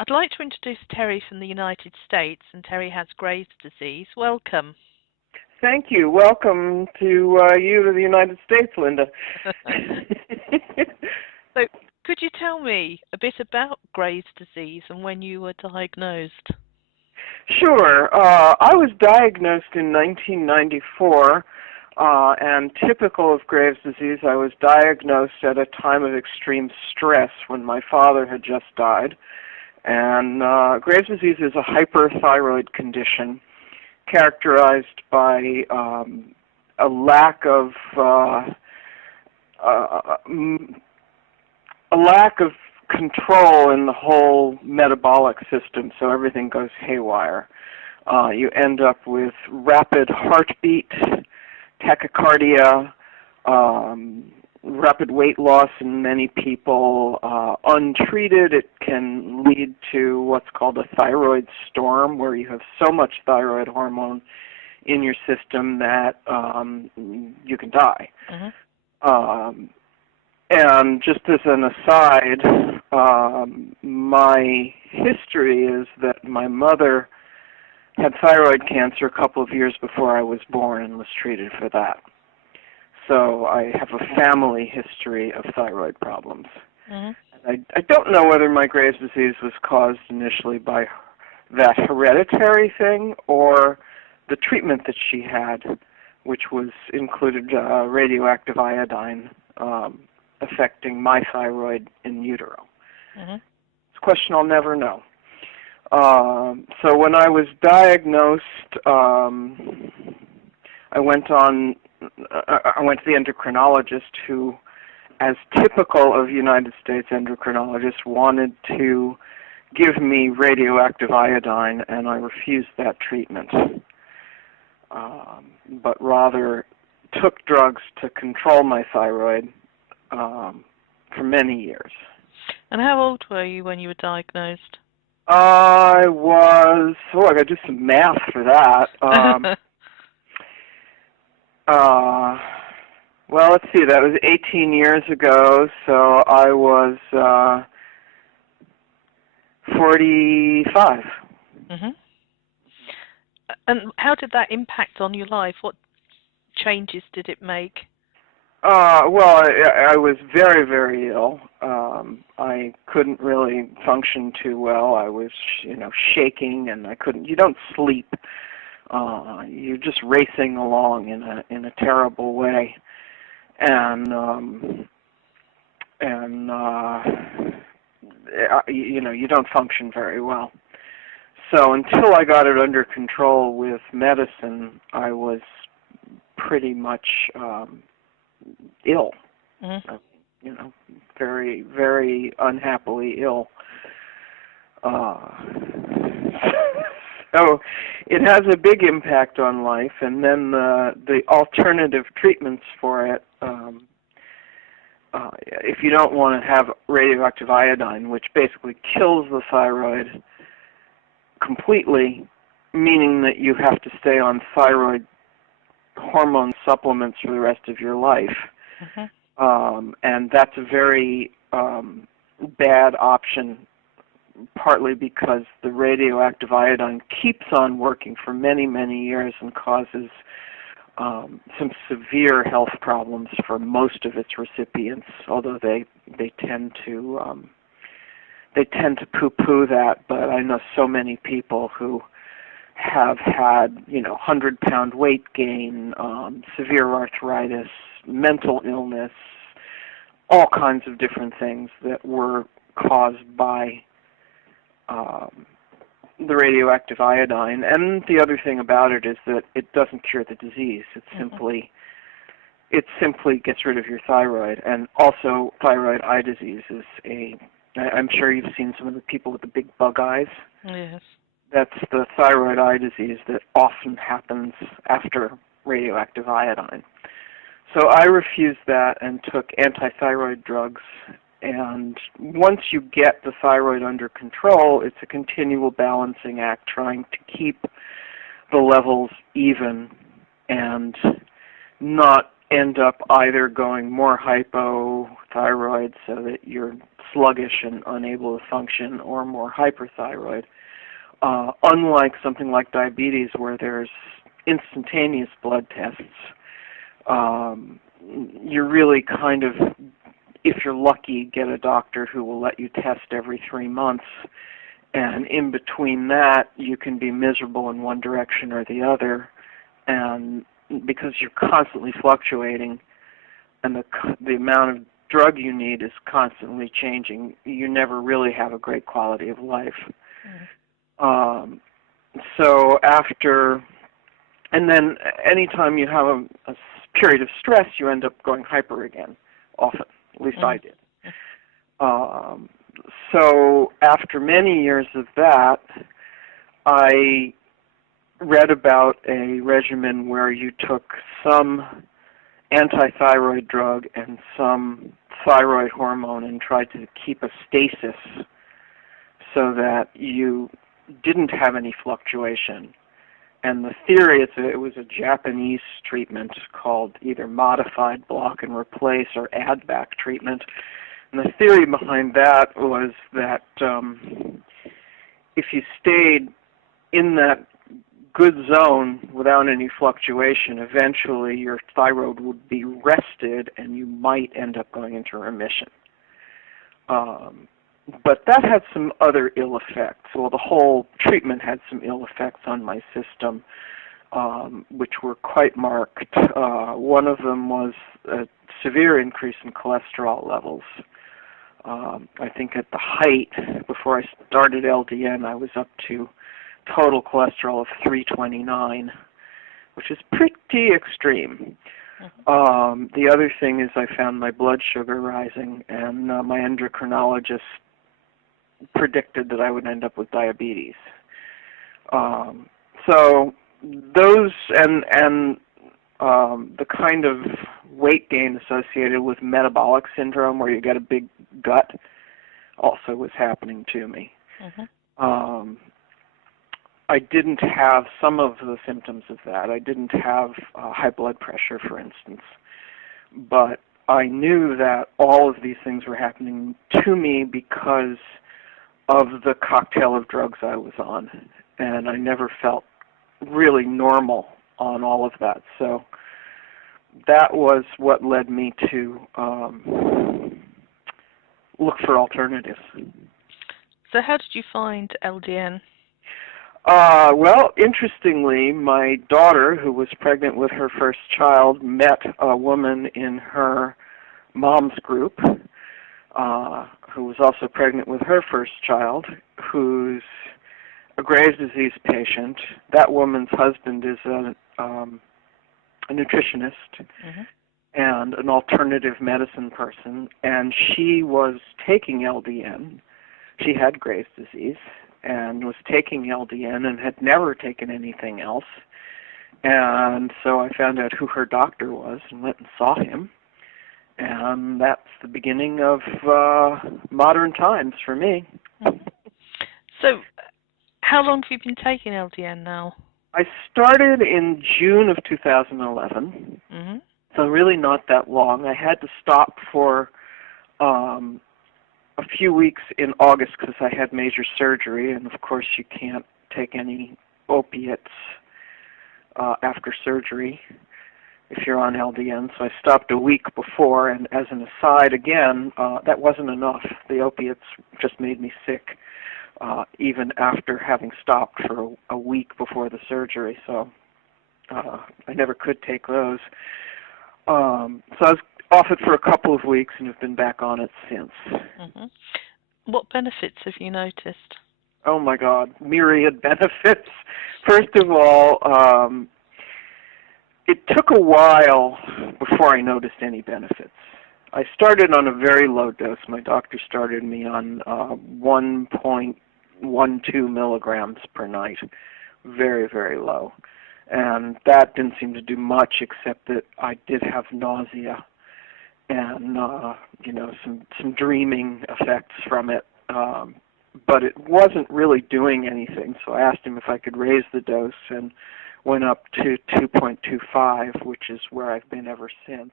I'd like to introduce Terry from the United States, and Terry has Graves' disease. Welcome. Thank you. Welcome to you to the United States, Linda. So, could you tell me a bit about Graves' disease and when you were diagnosed? Sure. I was diagnosed in 1994, and typical of Graves' disease, I was diagnosed at a time of extreme stress when my father had just died. And Graves' disease is a hyperthyroid condition characterized by a lack of control in the whole metabolic system, so everything goes haywire. You end up with rapid heartbeat, tachycardia, rapid weight loss in many people. Untreated, it can lead to what's called a thyroid storm, where you have so much thyroid hormone in your system that you can die. Mm-hmm. And just as an aside, my history is that my mother had thyroid cancer a couple of years before I was born and was treated for that. So I have a family history of thyroid problems. Mm-hmm. I don't know whether my Graves' disease was caused initially by that hereditary thing or the treatment that she had, which was included radioactive iodine affecting my thyroid in utero. Mm-hmm. It's a question I'll never know. So when I was diagnosed, I went to the endocrinologist who, as typical of United States endocrinologists, wanted to give me radioactive iodine, and I refused that treatment, but rather took drugs to control my thyroid for many years. And how old were you when you were diagnosed? I was, I got to do some math for that. Well, let's see, that was 18 years ago, so I was 45. Mm-hmm. And how did that impact on your life? What changes did it make? Well, I was very, very ill. I couldn't really function too well. I was, shaking, and you don't sleep. You're just racing along in a terrible way, and you don't function very well. So until I got it under control with medicine, I was pretty much ill. Mm-hmm. Very, very unhappily ill. So it has a big impact on life, and then the alternative treatments for it, if you don't want to have radioactive iodine, which basically kills the thyroid completely, meaning that you have to stay on thyroid hormone supplements for the rest of your life. Mm-hmm. And that's a very bad option, partly because the radioactive iodine keeps on working for many, many years and causes some severe health problems for most of its recipients, although they tend to poo-poo that. But I know so many people who have had 100-pound weight gain, severe arthritis, mental illness, all kinds of different things that were caused by the radioactive iodine. And the other thing about it is that it doesn't cure the disease. It simply gets rid of your thyroid. And also, thyroid eye disease is I'm sure you've seen some of the people with the big bug eyes. Yes. That's the thyroid eye disease that often happens after radioactive iodine. So I refused that and took antithyroid drugs. And once you get the thyroid under control, it's a continual balancing act, trying to keep the levels even and not end up either going more hypothyroid so that you're sluggish and unable to function or more hyperthyroid. Unlike something like diabetes where there's instantaneous blood tests, you're really kind of, if you're lucky, get a doctor who will let you test every 3 months. And in between that, you can be miserable in one direction or the other. And because you're constantly fluctuating and the amount of drug you need is constantly changing, you never really have a great quality of life. So after, and then anytime you have a period of stress, you end up going hyper again, often. At least I did. So after many years of that, I read about a regimen where you took some antithyroid drug and some thyroid hormone and tried to keep a stasis so that you didn't have any fluctuation. And the theory is that it was a Japanese treatment called either modified block and replace or add back treatment. And the theory behind that was that if you stayed in that good zone without any fluctuation, eventually your thyroid would be rested and you might end up going into remission. But that had some other ill effects. Well, the whole treatment had some ill effects on my system, which were quite marked. One of them was a severe increase in cholesterol levels. I think at the height, before I started LDN, I was up to total cholesterol of 329, which is pretty extreme. The other thing is I found my blood sugar rising, and my endocrinologist predicted that I would end up with diabetes. So those and the kind of weight gain associated with metabolic syndrome, where you get a big gut, also was happening to me. I didn't have some of the symptoms of that. I didn't have high blood pressure, for instance. But I knew that all of these things were happening to me because of the cocktail of drugs I was on. And I never felt really normal on all of that. So that was what led me to look for alternatives. So how did you find LDN? Well, interestingly, my daughter, who was pregnant with her first child, met a woman in her mom's group who was also pregnant with her first child, who's a Graves' disease patient. That woman's husband is a nutritionist and an alternative medicine person, and she was taking LDN. She had Graves' disease and was taking LDN and had never taken anything else. And so I found out who her doctor was and went and saw him. And that's the beginning of modern times for me. So how long have you been taking LDN now? I started in June of 2011, so really not that long. I had to stop for a few weeks in August because I had major surgery, and of course you can't take any opiates after surgery if you're on LDN, so I stopped a week before, and as an aside, again, that wasn't enough. The opiates just made me sick, even after having stopped for a week before the surgery, so I never could take those. So I was off it for a couple of weeks and have been back on it since. What benefits have you noticed? Oh my God, myriad benefits. First of all, it took a while before I noticed any benefits. I started on a very low dose. My doctor started me on 1.12 milligrams per night, very, very low. And that didn't seem to do much except that I did have nausea and some dreaming effects from it. But it wasn't really doing anything, so I asked him if I could raise the dose and went up to 2.25, which is where I've been ever since.